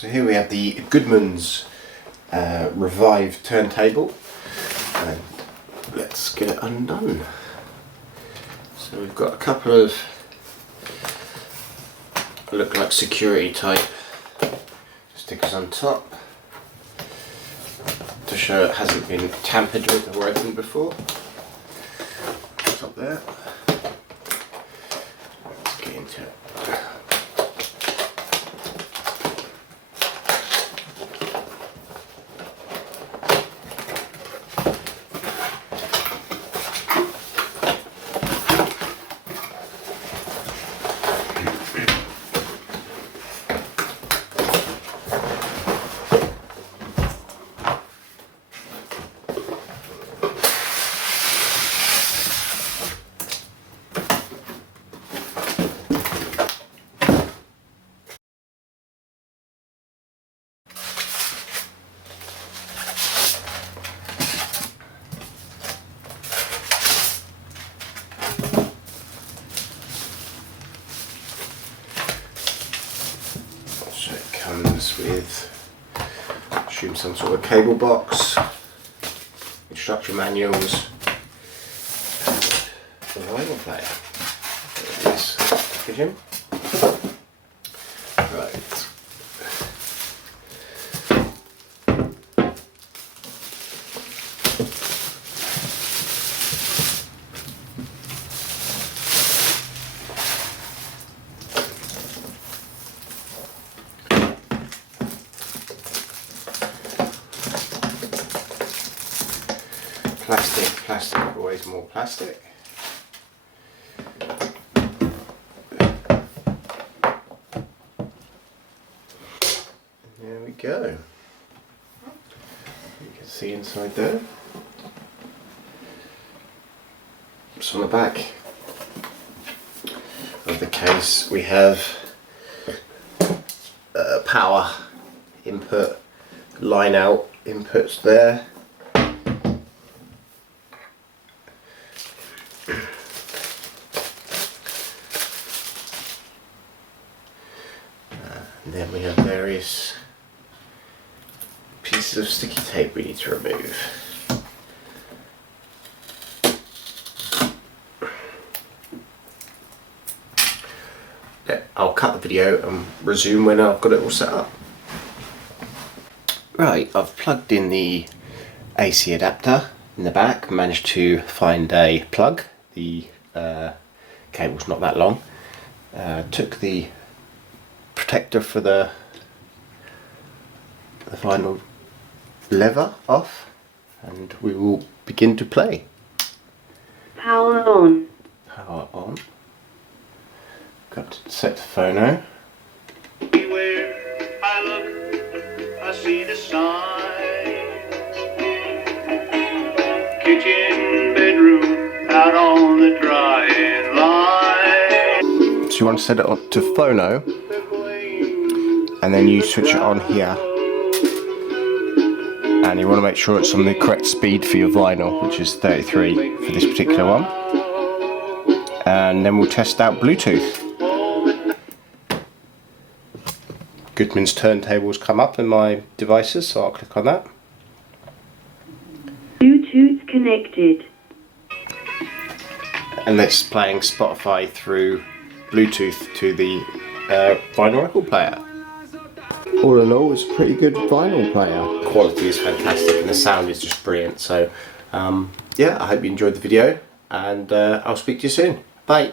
So here we have the Goodmans revived turntable, and let's get it undone. So we've got a couple of look like security type stickers on top to show it hasn't been tampered with or opened before. Top there. Let's get into it. Comes with, assume, some sort of cable box, instruction manuals, and the vinyl player. There it is, packaging. Right. Plastic, always more plastic. And there we go. You can see inside there. So on the back of the case we have power input, line out inputs there. And then we have various pieces of sticky tape we need to remove. I'll cut the video and resume when I've got it all set up. Right, I've plugged in the AC adapter in the back, managed to find a plug. The cable's not that long. Took the protector for the final lever off, and we will begin to play. Power on. Power on. Got to set the phono. Everywhere I look, I see the sign. Kitchen, bedroom, out on the drying line. So you want to set it up to phono, and then you switch it on here, and you want to make sure it's on the correct speed for your vinyl, which is 33 for this particular one. And then we'll test out Bluetooth. Goodman's turntables come up in my devices, so I'll click on that. Bluetooth connected. And it's playing Spotify through Bluetooth to the vinyl record player. All in all, it's a pretty good vinyl player. The quality is fantastic and the sound is just brilliant. So yeah, I hope you enjoyed the video, and I'll speak to you soon. Bye.